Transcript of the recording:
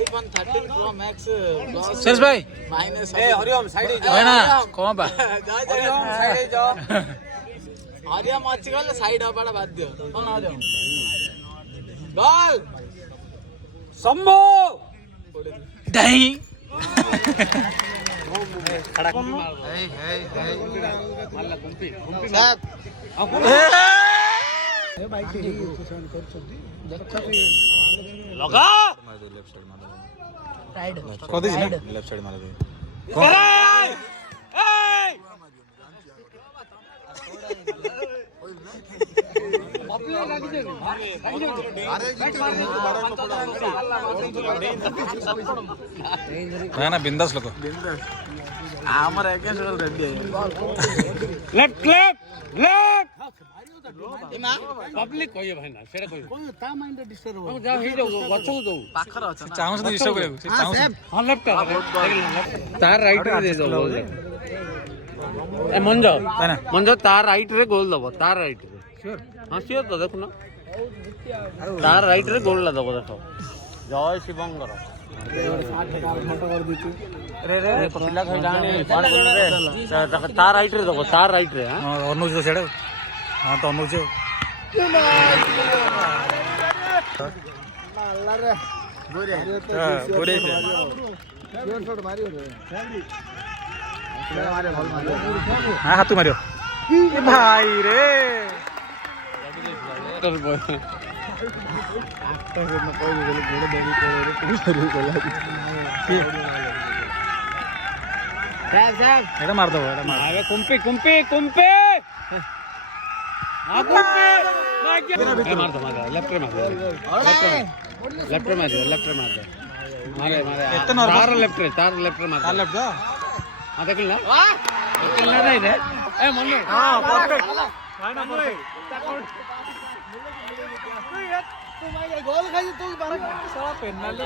iPhone 13 Pro Max Suresh भाई minus Hariom side है ना कौन बा हरिओम साइड जाओ हरिओम अच्छी गले साइड हबाड़ा बाध्य कौन हरिओम गोल शंभू दही लगा लेफ्ट साइड मार दे ना बिंदास लोग आमर against ready left left left public कहिए भाई ना सेटा कहिए ता माइंड डिस्टर्ब हो जा ही जाओ गछो दो पाखर अछ ना चाहूँ से डिस्टर्ब करे हां लेफ्ट तार राइट रे दे दो ए मंजो मंजो तार राइट रे गोल दबो तार राइट रे श्योर हां श्योर तो देखो ना तार राइट रे गोल ला दबो देखो जय शिवंकर रे रे पिला खाई जाने पाड़ गोल रे तार राइट रे दबो तार राइट रे हां अनुज तो सेड़ा हां तो अनुज गोरे गोरे से जोर शॉट मारियो रे हां हाथ मारियो ए भाई रे एटा मार दो एटा मार आवे कुंपी कुंपी कुंपी हां कुंपी मार दो लेफ्ट रे मार दो लेफ्ट रे मार दो मारे इतना तार लेफ्ट रे मार तार लेफ्ट दो हां देख ना नहीं रे ए मन्नू हां परफेक्ट फाइनल परफेक्ट तू भाई गोल खाई तू साला पेनल्टी